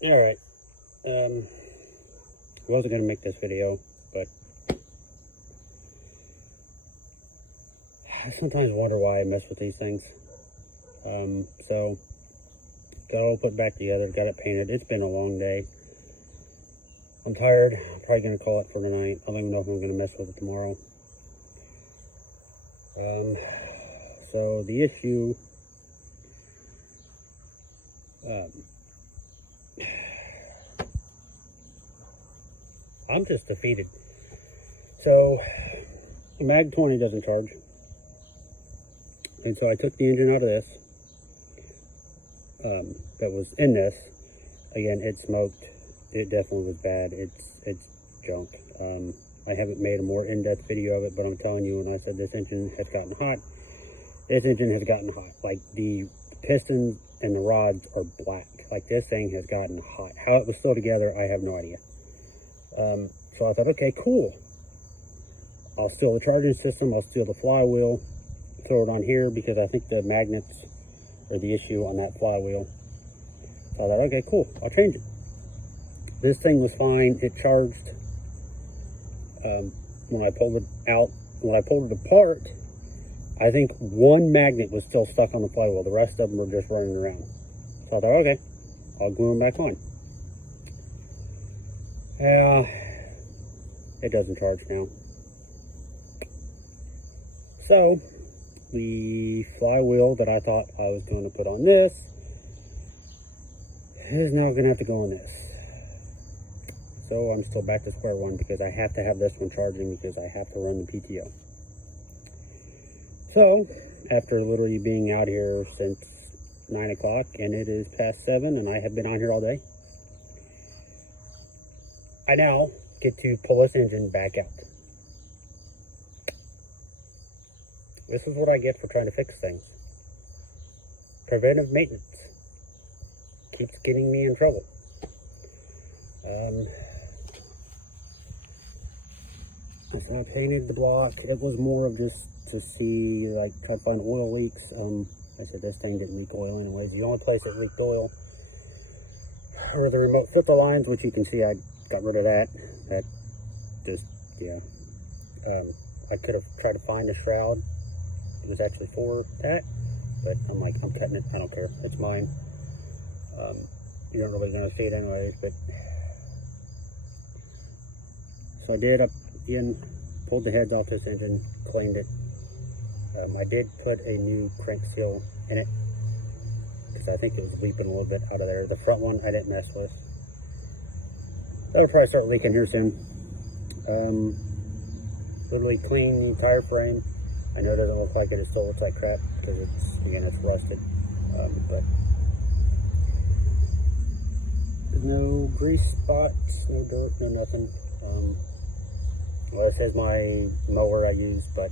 Alright, I wasn't going to make this video, but I sometimes wonder why I mess with these things. So, got it all put back together, got it painted. It's been a long day. I'm tired. I'm probably going to call it for tonight. I don't even know if I'm going to mess with it tomorrow. So the issue, I'm just defeated. So, the Mag 20 doesn't charge. And so I took the engine out of this, that was in this. Again, it smoked. It definitely was bad. It's junk. I haven't made a more in-depth video of it, but I'm telling you, when I said this engine has gotten hot, this engine has gotten hot. Like, the pistons and the rods are black. Like, this thing has gotten hot. How it was still together, I have no idea. So I thought, okay, cool. I'll steal the charging system. I'll steal the flywheel. Throw it on here because I think the magnets are the issue on that flywheel. So I thought, okay, cool. I'll change it. This thing was fine. It charged. When I pulled it out, when I pulled it apart, I think one magnet was still stuck on the flywheel. The rest of them were just running around. So I thought, okay, I'll glue them back on. It doesn't charge now. So, the flywheel that I thought I was going to put on this is now going to have to go on this. So I'm still back to square one because I have to have this one charging because I have to run the PTO. So, after literally being out here since 9 o'clock and it is past 7 and I have been out here all day, I now get to pull this engine back out. This is what I get for trying to fix things. Preventive maintenance. Keeps getting me in trouble. So I painted the block. It was more of just to see, like, try to find oil leaks. I said this thing didn't leak oil anyways. The only place it leaked oil were the remote filter lines, which you can see I got rid of that. That just, yeah. I could have tried to find a shroud. It was actually for that, but I'm like, I'm cutting it. I don't care. It's mine. You're not really going to see it anyways, but so I did. Again, pulled the heads off this engine, cleaned it. I did put a new crank seal in it because I think it was leaking a little bit out of there. The front one I didn't mess with. That'll probably start leaking here soon. Literally clean the entire frame. I know it doesn't look like it. It still looks like crap because it's, again, it's rusted. But there's no grease spots, no dirt, no nothing. Well, this is my mower I use, but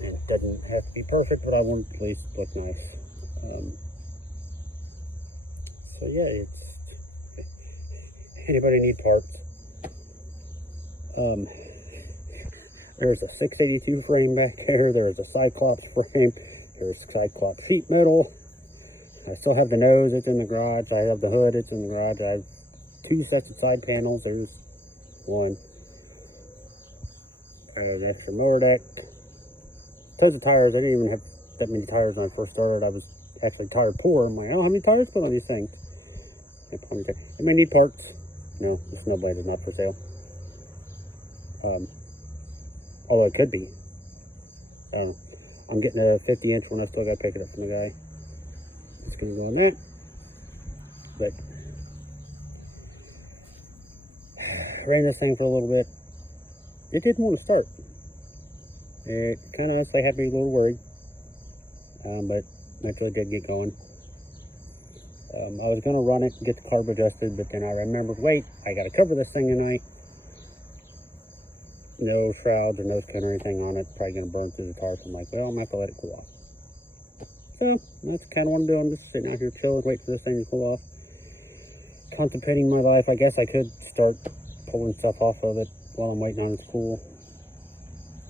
it doesn't have to be perfect, but I want it to at least look nice. So yeah, it's, anybody need parts? There's a 682 frame back there. There's a Cyclops frame. There's Cyclops sheet metal. I still have the nose. It's in the garage. I have the hood. It's in the garage. I have 2 sets of side panels. There's one. An extra mower deck. Tons of tires. I didn't even have that many tires when I first started. I was actually tire poor. I'm like, I don't have any tires to put on these things. Anybody need parts? No, the snowblade is not for sale. Although it could be. I'm getting a 50-inch one. I still got to pick it up from the guy. Just going to go on that. But ran this thing for a little bit. It didn't want to start. It kind of honestly had me a little worried. But eventually did get going. I was going to run it and get the carb adjusted, but then I remembered, wait, I got to cover this thing tonight. No shrouds or nose cone or anything on it. Probably going to burn through the tarp. I'm like, well, I'm going to have to let it cool off. So, that's kind of what I'm doing. Just sitting out here chilling, waiting for this thing to cool off. Contemplating my life. I guess I could start pulling stuff off of it while I'm waiting on it to cool.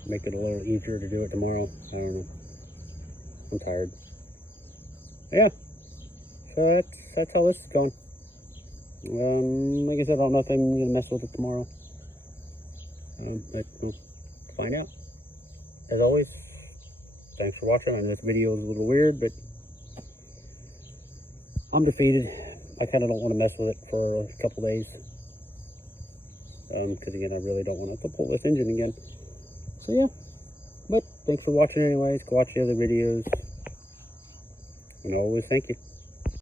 Make it a little easier to do it tomorrow. I don't know. I'm tired. Yeah. So that's how this is going. Like I said, I don't know if I'm going to mess with it tomorrow. But we'll find out. As always, thanks for watching. I know this video is a little weird, but I'm defeated. I kind of don't want to mess with it for a couple days. Because again, I really don't want to have to pull this engine again. So yeah. But thanks for watching anyways. Go watch the other videos. And always thank you.